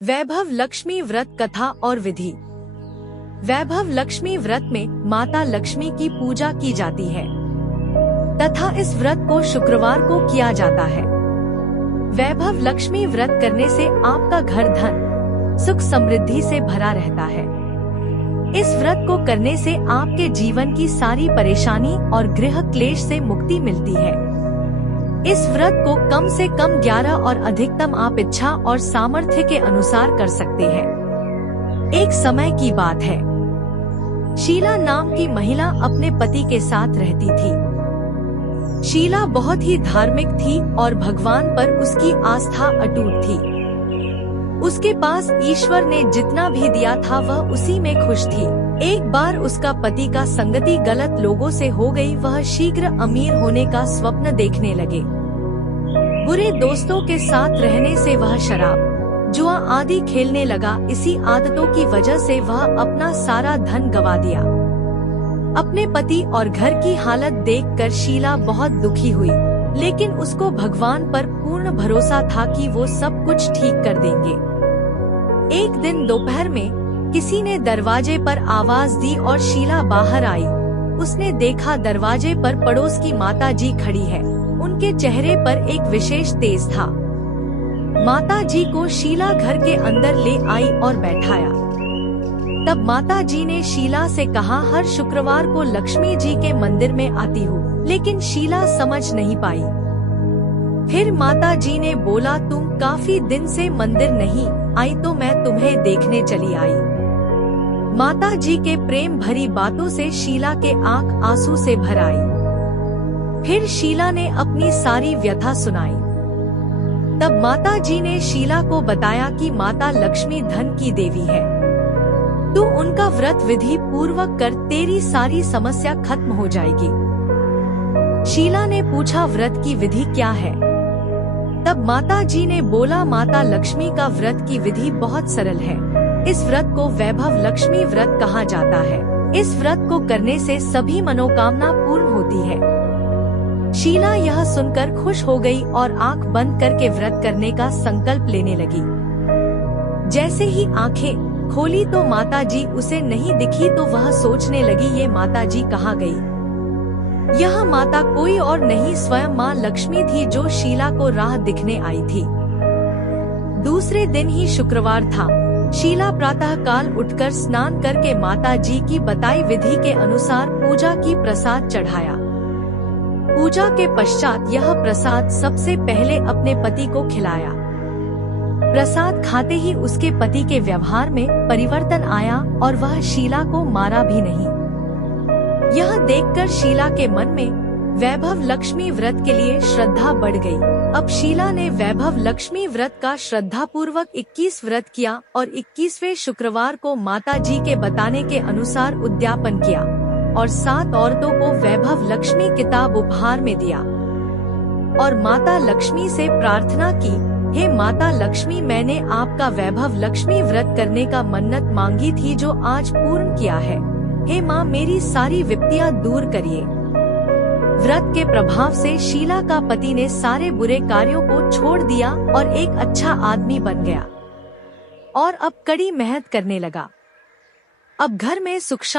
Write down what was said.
वैभव लक्ष्मी व्रत कथा और विधि। वैभव लक्ष्मी व्रत में माता लक्ष्मी की पूजा की जाती है तथा इस व्रत को शुक्रवार को किया जाता है। वैभव लक्ष्मी व्रत करने से आपका घर धन सुख समृद्धि से भरा रहता है। इस व्रत को करने से आपके जीवन की सारी परेशानी और गृह क्लेश से मुक्ति मिलती है। इस व्रत को कम से कम 11 और अधिकतम आप इच्छा और सामर्थ्य के अनुसार कर सकते हैं। एक समय की बात है, शीला नाम की महिला अपने पति के साथ रहती थी। शीला बहुत ही धार्मिक थी और भगवान पर उसकी आस्था अटूट थी। उसके पास ईश्वर ने जितना भी दिया था वह उसी में खुश थी। एक बार उसका पति का संगति गलत लोगों से हो गई। वह शीघ्र अमीर होने का स्वप्न देखने लगे। बुरे दोस्तों के साथ रहने से वह शराब जुआ आदि खेलने लगा। इसी आदतों की वजह से वह अपना सारा धन गंवा दिया। अपने पति और घर की हालत देखकर शीला बहुत दुखी हुई, लेकिन उसको भगवान पर पूर्ण भरोसा था कि वो सब कुछ ठीक कर देंगे। एक दिन दोपहर में किसी ने दरवाजे पर आवाज दी और शीला बाहर आई। उसने देखा दरवाजे पर पड़ोस की माता जी खड़ी है। उनके चेहरे पर एक विशेष तेज था। माता जी को शीला घर के अंदर ले आई और बैठाया। तब माता जी ने शीला से कहा, हर शुक्रवार को लक्ष्मी जी के मंदिर में आती हूँ, लेकिन शीला समझ नहीं पाई। फिर माता जी ने बोला, तुम काफी दिन से मंदिर नहीं आई तो मैं तुम्हें देखने चली आई। माता जी के प्रेम भरी बातों से शीला के आंख आंसू से भर आई। फिर शीला ने अपनी सारी व्यथा सुनाई। तब माता जी ने शीला को बताया कि माता लक्ष्मी धन की देवी है। तू उनका व्रत विधि पूर्वक कर, तेरी सारी समस्या खत्म हो जाएगी। शीला ने पूछा, व्रत की विधि क्या है? तब माता जी ने बोला, माता लक्ष्मी का व्रत की विधि बहुत सरल है। इस व्रत को वैभव लक्ष्मी व्रत कहा जाता है। इस व्रत को करने से सभी मनोकामना पूर्ण होती है। शीला यह सुनकर खुश हो गई और आंख बंद करके व्रत करने का संकल्प लेने लगी। जैसे ही आंखें खोली तो माता जी उसे नहीं दिखी तो वह सोचने लगी, ये माता जी कहाँ गई? यह माता कोई और नहीं स्वयं माँ लक्ष्मी थी जो शीला को राह दिखने आई थी। दूसरे दिन ही शुक्रवार था। शीला प्रातः काल उठकर स्नान करके माता जी की बताई विधि के अनुसार पूजा की प्रसाद चढ़ाया। पूजा के पश्चात यह प्रसाद सबसे पहले अपने पति को खिलाया। प्रसाद खाते ही उसके पति के व्यवहार में परिवर्तन आया और वह शीला को मारा भी नहीं। यह देखकर शीला के मन में वैभव लक्ष्मी व्रत के लिए श्रद्धा बढ़ गई। अब शीला ने वैभव लक्ष्मी व्रत का श्रद्धा पूर्वक 21 व्रत किया और 21वें शुक्रवार को माता जी के बताने के अनुसार उद्यापन किया और 7 औरतों को वैभव लक्ष्मी किताब उपहार में दिया और माता लक्ष्मी से प्रार्थना की, हे माता लक्ष्मी, मैंने आपका वैभव लक्ष्मी व्रत करने का मन्नत मांगी थी जो आज पूर्ण किया है। हे माँ, मेरी सारी विपत्तियां दूर करिए। व्रत के प्रभाव से शीला का पति ने सारे बुरे कार्यों को छोड़ दिया और एक अच्छा आदमी बन गया और अब कड़ी मेहनत करने लगा। अब घर में सुख शांति